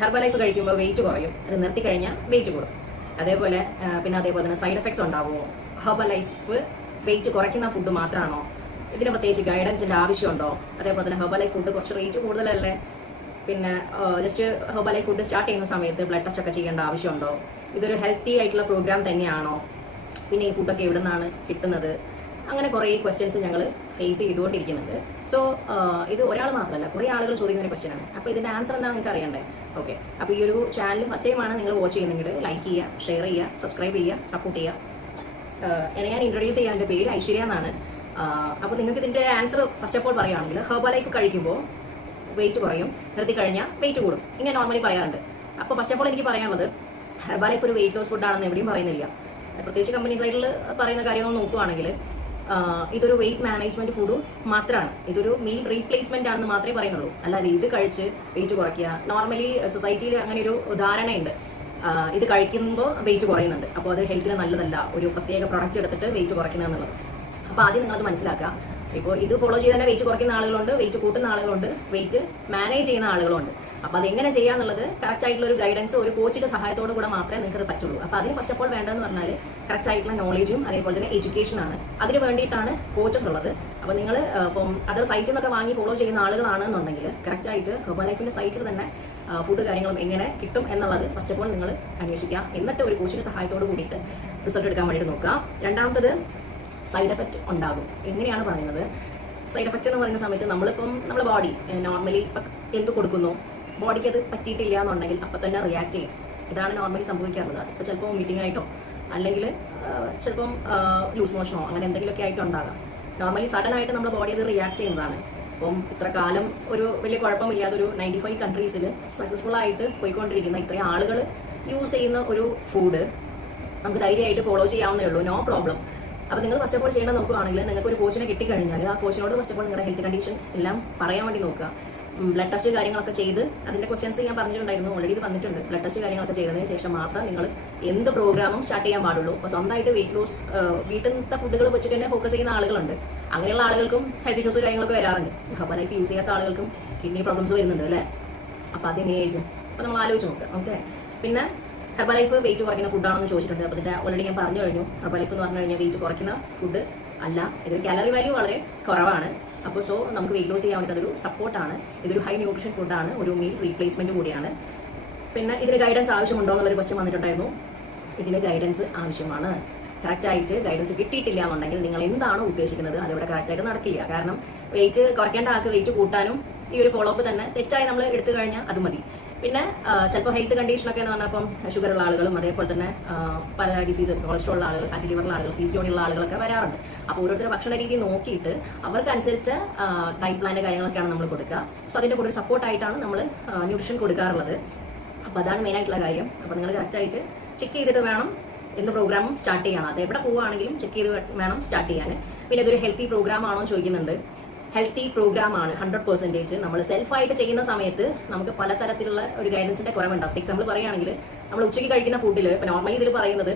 ഹെർബലൈഫ് കഴിക്കുമ്പോൾ വെയിറ്റ് കുറയും, അത് നിർത്തി കഴിഞ്ഞാൽ വെയിറ്റ് കൂടും. അതേപോലെ തന്നെ സൈഡ് എഫക്ട്സ് ഉണ്ടാവുമോ? ഹെർബലൈഫ് വെയിറ്റ് കുറയ്ക്കുന്ന ഫുഡ് മാത്രമാണോ? ഇതിന് പ്രത്യേകിച്ച് ഗൈഡൻസിന്റെ ആവശ്യമുണ്ടോ? അതേപോലെ തന്നെ ഹെർബലൈഫ് ഫുഡ് കുറച്ച് റേറ്റ് കൂടുതലല്ലേ? പിന്നെ ജസ്റ്റ് ഹെർബലൈഫ് ഫുഡ് സ്റ്റാർട്ട് ചെയ്യുന്ന സമയത്ത് ബ്ലഡ് ടെസ്റ്റ് ഒക്കെ ചെയ്യേണ്ട ആവശ്യമുണ്ടോ? ഇതൊരു ഹെൽത്തി ആയിട്ടുള്ള പ്രോഗ്രാം തന്നെയാണോ? പിന്നെ ഈ ഫുഡൊക്കെ എവിടെ നിന്നാണ് കിട്ടുന്നത്? അങ്ങനെ കുറേ ക്വസ്റ്റ്യൻസ് ഞങ്ങൾ ഫേസ് ചെയ്തുകൊണ്ടിരിക്കുന്നുണ്ട്. സോ ഇത് ഒരാൾ മാത്രമല്ല, കുറേ ആളുകൾ ചോദിക്കുന്ന ഒരു ക്വസ്റ്റ്യൻ ആണ്. അപ്പോൾ ഇതിന്റെ ആൻസർ എന്താ നിങ്ങൾക്ക് അറിയണ്ടേ? ഓക്കെ, അപ്പോൾ ഈ ഒരു ചാനൽ ഫസ്റ്റ് ടൈമാണ് നിങ്ങൾ വാച്ച് ചെയ്യുന്നെങ്കിൽ ലൈക്ക് ചെയ്യുക, ഷെയർ ചെയ്യുക, സബ്സ്ക്രൈബ് ചെയ്യുക, സപ്പോർട്ട് ചെയ്യുക. ഞാൻ ഇൻട്രൊഡ്യൂസ് ചെയ്യാൻ എൻ്റെ പേര് ഐശ്വര്യ എന്നാണ്. അപ്പോൾ നിങ്ങൾക്ക് ഇതിൻ്റെ ആൻസർ ഫസ്റ്റ് ഓഫ് ഓൾ പറയുകയാണെങ്കിൽ ഹെർബലൈഫ് കഴിക്കുമ്പോൾ വെയിറ്റ് കുറയും, നിർത്തി കഴിഞ്ഞാൽ വെയിറ്റ് കൂടും, ഇങ്ങനെ നോർമലി പറയാറുണ്ട്. അപ്പോൾ ഫസ്റ്റ് ഓഫ് ഓൾ എനിക്ക് പറയാനുള്ളത്, ഹെർബലൈഫ് ഒരു വെയിറ്റ് ലോസ് ഫുഡാണെന്ന് എവിടെയും പറയുന്നില്ല. പ്രത്യേകിച്ച് കമ്പനി സൈഡിൽ പറയുന്ന കാര്യങ്ങൾ നോക്കുകയാണെങ്കിൽ ഇതൊരു വെയിറ്റ് മാനേജ്മെന്റ് ഫുഡ് മാത്രമാണ്, ഇതൊരു മീൽ റീപ്ലേസ്മെന്റ് ആണെന്ന് മാത്രമേ പറയുന്നുള്ളൂ. അല്ലാതെ ഇത് കഴിച്ച് വെയിറ്റ് കുറയ്ക്കുക, നോർമലി സൊസൈറ്റിയിൽ അങ്ങനെ ഒരു ധാരണയുണ്ട്, ഇത് കഴിക്കുമ്പോൾ വെയിറ്റ് കുറയുന്നുണ്ട്, അപ്പോൾ അത് ഹെൽത്തിന് നല്ലതല്ല, ഒരു പ്രത്യേക പ്രൊഡക്റ്റ് എടുത്തിട്ട് വെയിറ്റ് കുറയ്ക്കുന്നത് എന്നുള്ളത്. അപ്പോൾ ആദ്യം നിങ്ങളത് മനസ്സിലാക്കുക. ഇപ്പോൾ ഇത് ഫോളോ ചെയ്ത് തന്നെ വെയിറ്റ് കുറയ്ക്കുന്ന ആളുകളുണ്ട്, വെയിറ്റ് കൂട്ടുന്ന ആളുകളുണ്ട്, വെയിറ്റ് മാനേജ് ചെയ്യുന്ന ആളുകളുണ്ട്. അപ്പോൾ അതെങ്ങനെ ചെയ്യാന്നുള്ളത് കറക്റ്റ് ആയിട്ടുള്ള ഒരു ഗൈഡൻസ് ഒരു കോച്ചിന്റെ സഹായത്തോടു കൂടെ മാത്രമേ നിങ്ങൾക്ക് പറ്റുള്ളൂ. അപ്പോൾ അതിന് ഫസ്റ്റ് ഓഫ് ഓൾ വേണ്ടതെന്ന് പറഞ്ഞാൽ കറക്റ്റ് ആയിട്ടുള്ള നോളേജും അതേപോലെ തന്നെ എഡ്യൂക്കേഷനാണ്. അതിന് വേണ്ടിയിട്ടാണ് കോച്ചസ് ഉള്ളത്. അപ്പോൾ നിങ്ങൾ ഇപ്പം അത് സൈറ്റിൽ നിന്നൊക്കെ വാങ്ങി ഫോളോ ചെയ്യുന്ന ആളുകളാണെന്നുണ്ടെങ്കിൽ കറക്റ്റ് ആയിട്ട് ഹെർബലൈഫിന്റെ സൈറ്റിൽ തന്നെ ഫുഡ് കാര്യങ്ങളും എങ്ങനെ കിട്ടും എന്നുള്ളത് ഫസ്റ്റ് ഓഫ് ഓൾ നിങ്ങൾ അന്വേഷിക്കുക. എന്നിട്ട് ഒരു കോച്ചിന്റെ സഹായത്തോട് കൂടിയിട്ട് റിസൾട്ട് എടുക്കാൻ വേണ്ടിയിട്ട് നോക്കുക. രണ്ടാമത്തത് സൈഡ് എഫക്റ്റ് ഉണ്ടാകും. എങ്ങനെയാണ് പറയുന്നത്? സൈഡ് എഫക്റ്റ് എന്ന് പറയുന്ന സമയത്ത് നമ്മുടെ ബോഡി നോർമലി എന്ത് കൊടുക്കുന്നു, ബോഡിക്ക് അത് പറ്റിയിട്ടില്ല എന്നുണ്ടെങ്കിൽ അപ്പം തന്നെ റിയാക്ട് ചെയ്യും. ഇതാണ് നോർമലി സംഭവിക്കാറുള്ളത്. അതിപ്പോൾ ചിലപ്പോൾ മീറ്റിംഗ് ആയിട്ടോ അല്ലെങ്കിൽ ചിലപ്പം ലൂസ് മോഷനോ അങ്ങനെ എന്തെങ്കിലുമൊക്കെ ആയിട്ടോ ഉണ്ടാകാം. നോർമലി സഡൻ ആയിട്ട് നമ്മുടെ ബോഡി അത് റിയാക്ട് ചെയ്യുന്നതാണ്. അപ്പം ഇത്ര കാലം ഒരു വലിയ കുഴപ്പമില്ലാതെ ഒരു 95 കൺട്രീസിൽ സക്സസ്ഫുൾ ആയിട്ട് പോയിക്കൊണ്ടിരിക്കുന്ന ഇത്രയും ആളുകൾ യൂസ് ചെയ്യുന്ന ഒരു ഫുഡ് നമുക്ക് ധൈര്യമായിട്ട് ഫോളോ ചെയ്യാവുന്നേ ഉള്ളൂ, നോ പ്രോബ്ലം. അപ്പോൾ നിങ്ങൾ ഫസ്റ്റ് ഓഫ് ഓൾ ചെയ്യേണ്ട നോക്കുകയാണെങ്കിൽ നിങ്ങൾക്ക് ഒരു കോച്ചിനെ കിട്ടിക്കഴിഞ്ഞാൽ ആ കോച്ചിനോട് ഫസ്റ്റ് ഓഫ് ഓൾ നിങ്ങളുടെ ഹെൽത്ത് കണ്ടീഷൻ എല്ലാം പറയാൻ വേണ്ടി നോക്കുക. ബ്ലഡ് ടെസ്റ്റ് കാര്യങ്ങളൊക്കെ ചെയ്ത് അതിന്റെ ക്വസ്റ്റ്യൻസ് ഞാൻ പറഞ്ഞിട്ടുണ്ടായിരുന്നു, ഓൾറെഡി ഇത് വന്നിട്ടുണ്ട്. ബ്ലഡ് ടെസ്റ്റ് കാര്യങ്ങളൊക്കെ ചെയ്തതിന് ശേഷം മാത്രം നിങ്ങൾ എന്ത് പ്രോഗ്രാമും സ്റ്റാർട്ട് ചെയ്യാൻ പാടുള്ളൂ. അപ്പോൾ സ്വന്തമായിട്ട് വെയിറ്റ് ലോസ് വീട്ടിലത്തെ ഫുഡുകൾ വെച്ചിട്ട് തന്നെ ഫോക്കസ് ചെയ്യുന്ന ആളുകളുണ്ട്. അങ്ങനെയുള്ള ആളുകൾക്കും ഹെൽത്ത് ഇഷ്യൂസ് കാര്യങ്ങളൊക്കെ വരാറുണ്ട്. ഹെർബലൈഫ് യൂസ് ചെയ്യാത്ത ആളുകൾക്കും കിഡ്നി പ്രോബ്ലംസ് വരുന്നുണ്ട് അല്ലേ? അപ്പോൾ അതെങ്ങനെയായിരിക്കും? അപ്പോൾ നമ്മൾ ആലോചിച്ച് നോക്കുക. ഓക്കെ, പിന്നെ ഹെർബലൈഫ് വെയിറ്റ് കുറയ്ക്കുന്ന ഫുഡാണെന്ന് ചോദിച്ചിട്ടുണ്ട്. അപ്പോൾ ഇതിന്റെ ഓൾറെഡി ഞാൻ പറഞ്ഞു കഴിഞ്ഞു. ഹെർബലൈഫ് എന്ന് പറഞ്ഞു കഴിഞ്ഞാൽ വെയിറ്റ് കുറയ്ക്കുന്ന ഫുഡ് അല്ല, ഇതൊരു കാലറി വാല്യൂ വളരെ കുറവാണ്. അപ്പോൾ സോ നമുക്ക് വെയിറ്റ് ലോസ് ചെയ്യാൻ വേണ്ടിയിട്ട് അതൊരു സപ്പോർട്ടാണ്. ഇതൊരു ഹൈ ന്യൂട്രീഷൻ ഫുഡാണ്, ഒരു മീൽ റീപ്ലേസ്മെന്റ് കൂടിയാണ്. പിന്നെ ഇതിന് ഗൈഡൻസ് ആവശ്യമുണ്ടോ എന്നുള്ളൊരു ക്വസ്റ്റ്യൻ വന്നിട്ടുണ്ടായിരുന്നു. ഇതിന് ഗൈഡൻസ് ആവശ്യമാണ്. കറക്റ്റായിട്ട് ഗൈഡൻസ് കിട്ടിയിട്ടില്ല എന്നുണ്ടെങ്കിൽ നിങ്ങൾ എന്താണോ ഉദ്ദേശിക്കുന്നത് അതിവിടെ കറക്റ്റായിട്ട് നടക്കില്ല. കാരണം വെയിറ്റ് കുറയ്ക്കേണ്ട ആൾക്ക് വെയിറ്റ് കൂട്ടാനും ഈ ഒരു ഫോളോ അപ്പ് തന്നെ തെറ്റായി നമ്മൾ എടുത്തു കഴിഞ്ഞാൽ അത് മതി. പിന്നെ ചിലപ്പോൾ ഹെൽത്ത് കണ്ടീഷനൊക്കെ എന്ന് പറഞ്ഞാൽ ഇപ്പം ഷുഗറുള്ള ആളുകളും അതേപോലെ തന്നെ പല ഡിസീസ്, കൊളസ്ട്രോൾ ഉള്ള ആളുകൾ, ഫാറ്റി ലിവറുള്ള ആളുകൾ, PCOD ഉള്ള ആളുകളൊക്കെ വരാറുണ്ട്. അപ്പോൾ ഓരോരുത്തരുടെ ഭക്ഷണ രീതി നോക്കിയിട്ട് അവർക്കനുസരിച്ച് ഡയറ്റ് പ്ലാൻ്റെ കാര്യങ്ങളൊക്കെയാണ് നമ്മൾ കൊടുക്കുക. സോ അതിൻ്റെ കൂടെ ഒരു സപ്പോർട്ടായിട്ടാണ് നമ്മൾ ന്യൂട്രീഷൻ കൊടുക്കാറുള്ളത്. അപ്പോൾ അതാണ് മെയിനായിട്ടുള്ള കാര്യം. അപ്പോൾ നിങ്ങൾ കറക്റ്റായിട്ട് ചെക്ക് ചെയ്തിട്ട് വേണം എന്ത് പ്രോഗ്രാമും സ്റ്റാർട്ട് ചെയ്യണം. അത് എവിടെ പോവുകയാണെങ്കിലും ചെക്ക് ചെയ്ത് വേണം സ്റ്റാർട്ട് ചെയ്യാൻ. പിന്നെ ഇതൊരു ഹെൽത്തി പ്രോഗ്രാം ആണോ ചോദിക്കുന്നുണ്ട്. ഹെൽത്തി പ്രോഗ്രാം ആണ് 100%. നമ്മൾ സെൽഫായിട്ട് ചെയ്യുന്ന സമയത്ത് നമുക്ക് പലതരത്തിലുള്ള ഒരു ഗൈഡൻസിന്റെ കുറവുണ്ടാവും. എക്സാമ്പിൾ പറയുകയാണെങ്കിൽ നമ്മൾ ഉച്ചയ്ക്ക് കഴിക്കുന്ന ഫുഡിൽ ഇപ്പോൾ നോർമലി ഇതിൽ പറയുന്നത്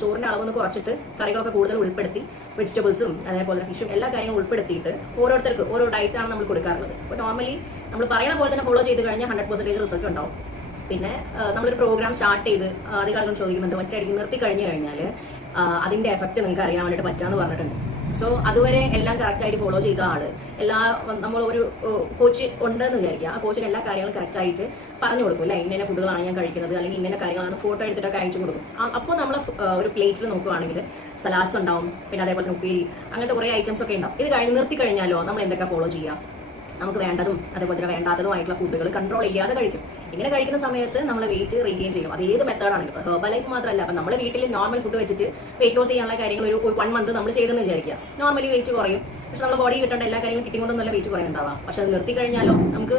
ചോറിന്റെ അളവൊന്ന് കുറച്ചിട്ട് കറികളൊക്കെ കൂടുതൽ ഉൾപ്പെടുത്തി വെജിറ്റബിൾസും അതേപോലെ ഫിഷും എല്ലാ കാര്യങ്ങളും ഉൾപ്പെടുത്തിയിട്ട് ഓരോരുത്തർക്ക് ഓരോ ഡയറ്റാണ് നമ്മൾ കൊടുക്കാറുള്ളത്. അപ്പോൾ നോർമലി നമ്മൾ പറയുന്ന പോലെ തന്നെ ഫോളോ ചെയ്ത് കഴിഞ്ഞാൽ 100% റിസൾട്ട് ഉണ്ടാവും. പിന്നെ നമ്മളൊരു പ്രോഗ്രാം സ്റ്റാർട്ട് ചെയ്ത് അധികം ആളുകൾ ചോദിക്കുന്നുണ്ട്, ഒറ്റയടിക്ക് നിർത്തി കഴിഞ്ഞു കഴിഞ്ഞാൽ അതിന്റെ എഫക്റ്റ് നിങ്ങൾക്ക് അറിയാൻ വേണ്ടിയിട്ട് പറ്റാന്ന് പറഞ്ഞിട്ടുണ്ട്. സോ അതുവരെ എല്ലാം കറക്റ്റായിട്ട് ഫോളോ ചെയ്ത ആള് നമ്മൾ ഒരു കോച്ച് ഉണ്ടെന്ന് വിചാരിക്കുക. ആ കോച്ചിന് എല്ലാ കാര്യങ്ങളും കറക്റ്റായിട്ട് പറഞ്ഞു കൊടുക്കും. അല്ലെ, ഇന്ന ഫുഡുകളാണ് ഞാൻ കഴിക്കുന്നത് അല്ലെങ്കിൽ ഇന്ന കാര്യങ്ങളാണ് ഫോട്ടോ എടുത്തിട്ടൊക്കെ അയച്ചു കൊടുക്കും. അപ്പോൾ നമ്മൾ ഒരു പ്ലേറ്റിൽ നോക്കുകയാണെങ്കിൽ സലാഡ്സ് ഉണ്ടാവും, പിന്നെ അതേപോലെ തന്നെ ഉപ്പേരി, അങ്ങനത്തെ കുറേ ഐറ്റംസ് ഒക്കെ ഉണ്ടാവും. ഇത് നിർത്തി കഴിഞ്ഞാലോ നമ്മൾ എന്തൊക്കെ ഫോളോ ചെയ്യാം? നമുക്ക് വേണ്ടതും അതേപോലെ തന്നെ വേണ്ടാത്തതുമായിട്ടുള്ള ഫുഡുകൾ കൺട്രോൾ ചെയ്യാതെ കഴിക്കും. ഇങ്ങനെ കഴിക്കുന്ന സമയത്ത് നമ്മൾ വെയിറ്റ് റീഗെയിൻ ചെയ്യും. അത് ഏത് മെത്തേഡാണെങ്കിലും, ഇപ്പോൾ ഹെർബലൈഫ് മാത്രമല്ല, അപ്പം നമ്മൾ വീട്ടിൽ നോർമൽ ഫുഡ് വെച്ചിട്ട് വെയിറ്റ് ലോസ് ചെയ്യാനുള്ള കാര്യങ്ങൾ ഒരു 1 മന്ത് നമ്മൾ ചെയ്തെന്ന് വിചാരിക്കുക. നോർമലി വെയിറ്റ് കുറയും. പക്ഷെ നമ്മുടെ ബോഡി കിട്ടേണ്ട എല്ലാ കാര്യങ്ങളും കിട്ടിക്കൊണ്ടൊന്നുമല്ല വെയിറ്റ് കുറയുന്നുണ്ടാവാം. പക്ഷെ അത് നിർത്തി കഴിഞ്ഞാലോ നമുക്ക്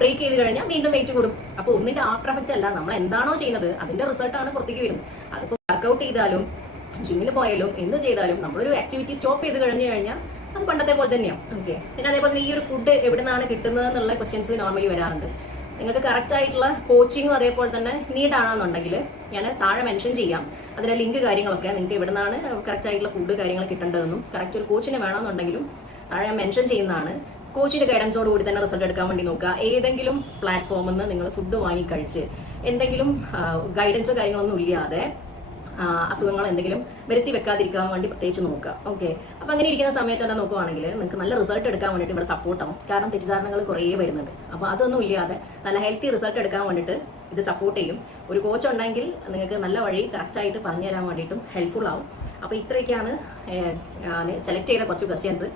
ബ്രേക്ക് ചെയ്ത് കഴിഞ്ഞാൽ വീണ്ടും വെയിറ്റ് കൂടും. അപ്പോൾ ഒന്നിന്റെ ആഫ്റ്റർ എഫക്റ്റ് അല്ല, നമ്മൾ എന്താണോ ചെയ്യുന്നത് അതിന്റെ റിസൾട്ടാണ് പുറത്തേക്ക് വരുന്നത്. അതിപ്പോൾ വർക്കൗട്ട് ചെയ്താലും ജിമ്മിൽ പോയാലും എന്ത് ചെയ്താലും നമ്മളൊരു ആക്ടിവിറ്റി സ്റ്റോപ്പ് ചെയ്ത് കഴിഞ്ഞു കഴിഞ്ഞാൽ അത് പണ്ടത്തെ പോലെ തന്നെയാണ്. ഓക്കെ, പിന്നെ അതേപോലെ തന്നെ ഈ ഒരു ഫുഡ് എവിടെ നിന്നാണ് കിട്ടുന്നത് എന്നുള്ള ക്വസ്റ്റ്യൻസ് നോർമലി വരാറുണ്ട്. നിങ്ങൾക്ക് കറക്റ്റ് ആയിട്ടുള്ള കോച്ചിങ്ങും അതേപോലെ തന്നെ നീഡാണെന്നുണ്ടെങ്കിൽ ഞാൻ താഴെ മെൻഷൻ ചെയ്യാം. അതിന്റെ ലിങ്ക് കാര്യങ്ങളൊക്കെ നിങ്ങൾക്ക് എവിടെ നിന്നാണ് കറക്റ്റ് ആയിട്ടുള്ള ഫുഡ് കാര്യങ്ങൾ കിട്ടേണ്ടതെന്നും കറക്റ്റ് ഒരു കോച്ചിനെ വേണമെന്നുണ്ടെങ്കിലും താഴെ മെൻഷൻ ചെയ്യുന്നതാണ്. കോച്ചിന്റെ ഗൈഡൻസോട് കൂടി തന്നെ റിസൾട്ട് എടുക്കാൻ വേണ്ടി നോക്കുക. ഏതെങ്കിലും പ്ലാറ്റ്ഫോമിൽ നിന്ന് നിങ്ങൾ ഫുഡ് വാങ്ങി കഴിച്ച് എന്തെങ്കിലും ഗൈഡൻസോ കാര്യങ്ങളൊന്നും ഇല്ലാതെ അസുഖങ്ങൾ എന്തെങ്കിലും വരുത്തി വെക്കാതിരിക്കാൻ വേണ്ടി പ്രത്യേകിച്ച് നോക്കുക. ഓക്കെ, അപ്പൊ അങ്ങനെ ഇരിക്കുന്ന സമയത്ത് തന്നെ നോക്കുവാണെങ്കിൽ നിങ്ങൾക്ക് നല്ല റിസൾട്ട് എടുക്കാൻ വേണ്ടിയിട്ട് ഇവിടെ സപ്പോർട്ടാവും. കാരണം തെറ്റിദ്ധാരണകൾ കുറേ വരുന്നുണ്ട്. അപ്പോൾ അതൊന്നും ഇല്ലാതെ നല്ല ഹെൽത്തി റിസൾട്ട് എടുക്കാൻ വേണ്ടിയിട്ട് ഇത് സപ്പോർട്ട് ചെയ്യും. ഒരു കോച്ച് ഉണ്ടെങ്കിൽ നിങ്ങൾക്ക് നല്ല വഴി കറക്റ്റായിട്ട് പറഞ്ഞു തരാൻ വേണ്ടിയിട്ടും ഹെൽപ്ഫുൾ ആവും. അപ്പോൾ ഇത്രയൊക്കെയാണ് ഞാൻ സെലക്ട് ചെയ്ത കുറച്ച് ക്വസ്റ്റ്യൻസ്.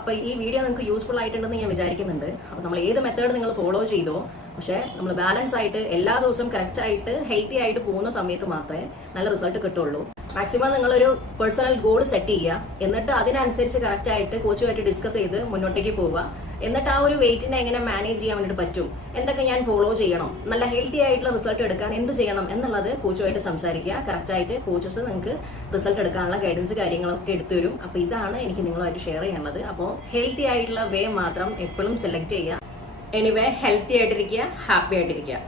അപ്പോൾ ഈ വീഡിയോ നിങ്ങൾക്ക് യൂസ്ഫുൾ ആയിട്ടുണ്ടെന്ന് ഞാൻ വിചാരിക്കുന്നുണ്ട്. അപ്പോൾ നമ്മൾ ഏത് മെത്തേഡ് നിങ്ങൾ ഫോളോ ചെയ്തോ, പക്ഷേ നമ്മൾ ബാലൻസ് ആയിട്ട് എല്ലാ ദിവസവും കറക്റ്റായിട്ട് ഹെൽത്തി ആയിട്ട് പോകുന്ന സമയത്ത് മാത്രമേ നല്ല റിസൾട്ട് കിട്ടുള്ളൂ. മാക്സിമം നിങ്ങളൊരു പേഴ്സണൽ ഗോൾ സെറ്റ് ചെയ്യുക, എന്നിട്ട് അതിനനുസരിച്ച് കറക്റ്റായിട്ട് കോച്ചുമായിട്ട് ഡിസ്കസ് ചെയ്ത് മുന്നോട്ടേക്ക് പോവുക. എന്നിട്ട് ആ ഒരു വെയിറ്റിനെ എങ്ങനെ മാനേജ് ചെയ്യാൻ വേണ്ടിയിട്ട് പറ്റും, എന്തൊക്കെ ഞാൻ ഫോളോ ചെയ്യണം, നല്ല ഹെൽത്തി ആയിട്ടുള്ള റിസൾട്ട് എടുക്കാൻ എന്ത് ചെയ്യണം എന്നുള്ളത് കോച്ചുമായിട്ട് സംസാരിക്കുക. കറക്റ്റായിട്ട് കോച്ചസ് നിങ്ങൾക്ക് റിസൾട്ട് എടുക്കാനുള്ള ഗൈഡൻസ് കാര്യങ്ങളൊക്കെ എടുത്തു തരും. അപ്പോൾ ഇതാണ് എനിക്ക് നിങ്ങളുമായിട്ട് ഷെയർ ചെയ്യാനുള്ളത്. അപ്പോൾ ഹെൽത്തി ആയിട്ടുള്ള വേ മാത്രം എപ്പോഴും സെലക്ട് ചെയ്യുക. എനിവേ, ഹെൽത്തി ആയിട്ടിരിക്കുക, ഹാപ്പി ആയിട്ടിരിക്കുക.